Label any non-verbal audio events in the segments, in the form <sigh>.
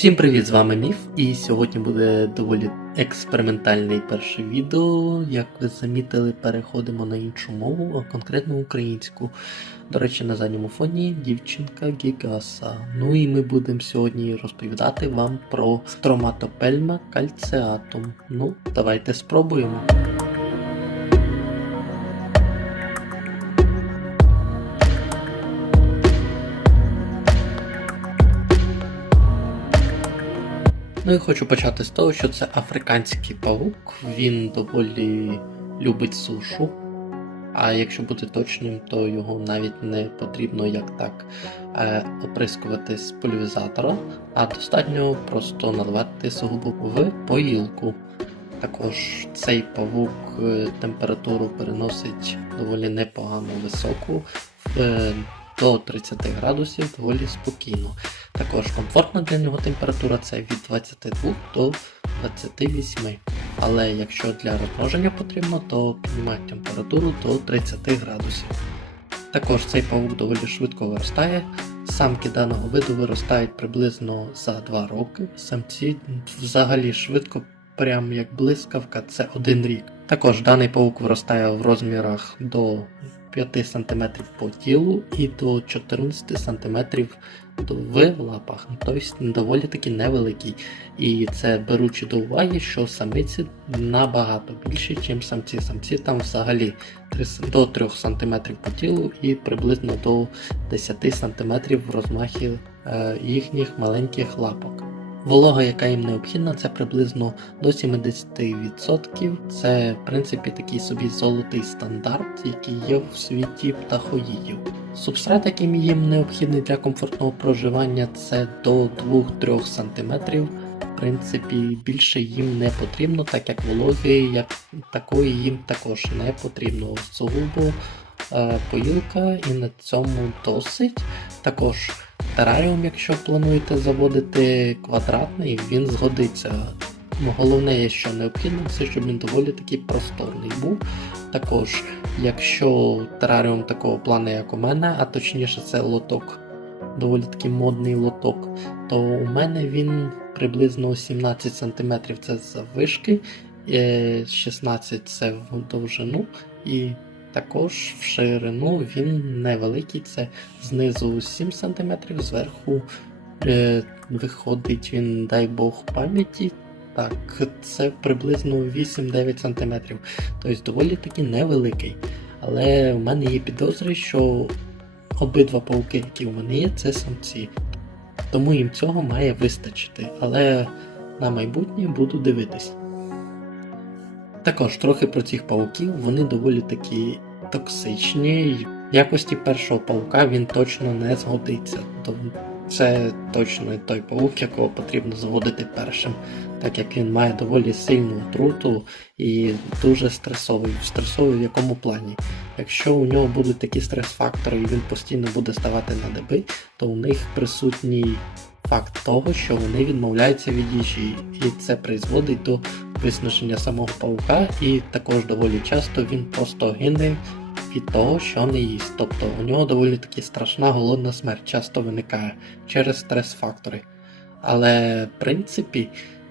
Всім привіт, з вами Міф, і сьогодні буде доволі експериментальне перше відео. Як ви замітили, переходимо на іншу мову, а конкретно українську. До речі, на задньому фоні дівчинка Гігаса. Ну і ми будемо сьогодні розповідати вам про строматопельма кальцеатум. Ну, давайте спробуємо. Ну і хочу почати з того, що це африканський павук. Він доволі любить сушу. А якщо бути точним, то його навіть не потрібно як так е, оприскувати з пульвізатора, а достатньо просто наливати сугубо в поїлку. Також цей павук е, температуру переносить доволі непогано високу, е, до 30 градусів доволі спокійно. Також комфортна для нього температура це від 22 до 28. Але якщо для розмноження потрібно, то піднімають температуру до 30 градусів. Також цей павук доволі швидко виростає. Самки даного виду виростають приблизно за 2 роки. Самці взагалі швидко, прям як блискавка, це один рік. Також даний павук виростає в розмірах до 5 см по тілу і до 14 см в лапах. Тобто доволі таки невеликий. І це беручи до уваги, що самиці набагато більші, ніж самці. Самці там взагалі 3, до 3 см по тілу і приблизно до 10 см в розмахі е, їхніх маленьких лапок. Волога, яка їм необхідна, це приблизно до 70%. Це, в принципі, такий собі золотий стандарт, який є в світі птахоїдів. Субстрат, який їм необхідний для комфортного проживання, це до 2-3 см. В принципі, більше їм не потрібно, так як вологи, як такої їм також не потрібно. Сугубо е, поїлка і на цьому досить. Також тераріум, якщо плануєте заводити квадратний, він згодиться. Головне, що необхідно, це щоб він доволі таки просторний був. Також, якщо тераріум такого плану, як у мене, а точніше це лоток, доволі таки модний лоток, то у мене він приблизно 17 см це заввишки, 16 це в довжину і також в ширину він невеликий, це знизу 7 см, зверху е, виходить він, дай Бог пам'яті. Так, це приблизно 8-9 см. Тобто доволі таки невеликий. Але в мене є підозри, що обидва пауки, які в мене є, це самці. Тому їм цього має вистачити. Але на майбутнє буду дивитись. Також трохи про цих пауків, вони доволі такі токсичні. Якості першого паука він точно не згодиться. Це точно той паук, якого потрібно заводити першим, так як він має доволі сильну отруту і дуже стресовий. Стресовий в якому плані? Якщо у нього будуть такі стрес-фактори і він постійно буде ставати на деби, то у них присутній факт того, що вони відмовляються від їжі, і це призводить до виснаження самого паука, і також доволі часто він просто гине від того, що не їсть. Тобто у нього доволі таки страшна голодна смерть часто виникає через стрес-фактори. Але в принципі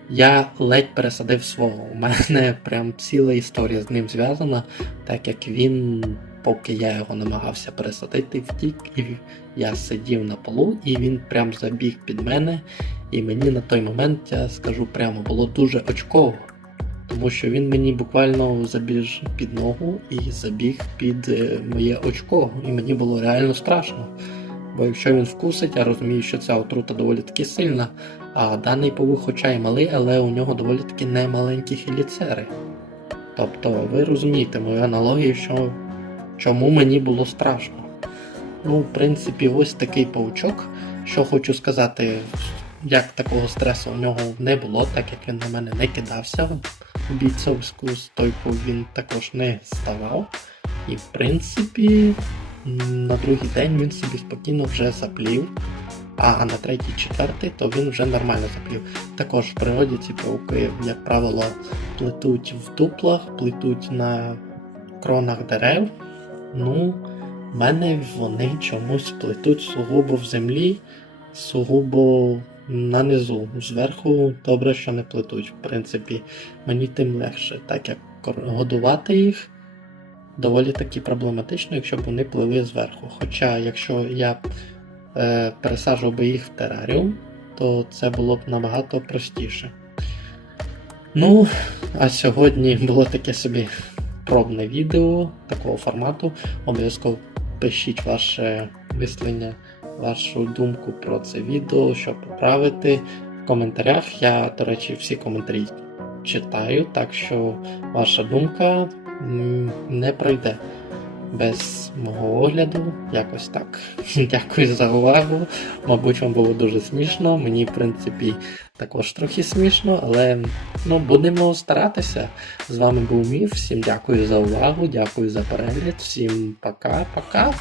я ледь пересадив свого. У мене <laughs> прям ціла історія з ним зв'язана, так як він, поки я його намагався пересадити, втік, і я сидів на полу, і він прям забіг під мене. І мені на той момент, я скажу прямо, було дуже очково. Тому що він мені буквально забіг під ногу і забіг під е, моє очко, і мені було реально страшно. Бо якщо він вкусить, я розумію, що ця отрута доволі таки сильна, а даний павук хоча й малий, але у нього доволі таки немаленькі хеліцери. Тобто ви розумієте мою аналогію, що чому мені було страшно. Ну, в принципі, ось такий паучок. Що хочу сказати, як такого стресу у нього не було, так як він на мене не кидався бійцовську стойку він також не ставав. І в принципі, на другий день він собі спокійно вже заплів. А на третій, четвертий, то він вже нормально заплів. Також в природі ці пауки, як правило, плетуть в дуплах, плетуть на кронах дерев. Ну, в мене вони чомусь плетуть сугубо в землі, сугубо на низу. Зверху добре, що не плетуть. В принципі, мені тим легше, так як годувати їх доволі таки проблематично, якщо б вони плили зверху. Хоча, якщо я е, пересаджував би їх в тераріум, то це було б набагато простіше. Ну, а сьогодні було таке собі пробне відео такого формату. Обов'язково пишіть ваше мислення, вашу думку про це відео, що поправити в коментарях. Я, до речі, всі коментарі читаю, так що ваша думка не пройде без мого огляду. Якось так. <laughs> Дякую за увагу. Мабуть, вам було дуже смішно. Мені, в принципі, також трохи смішно, але ну, будемо старатися. З вами був Міф. Всім дякую за увагу, дякую за перегляд. Всім пока-пока.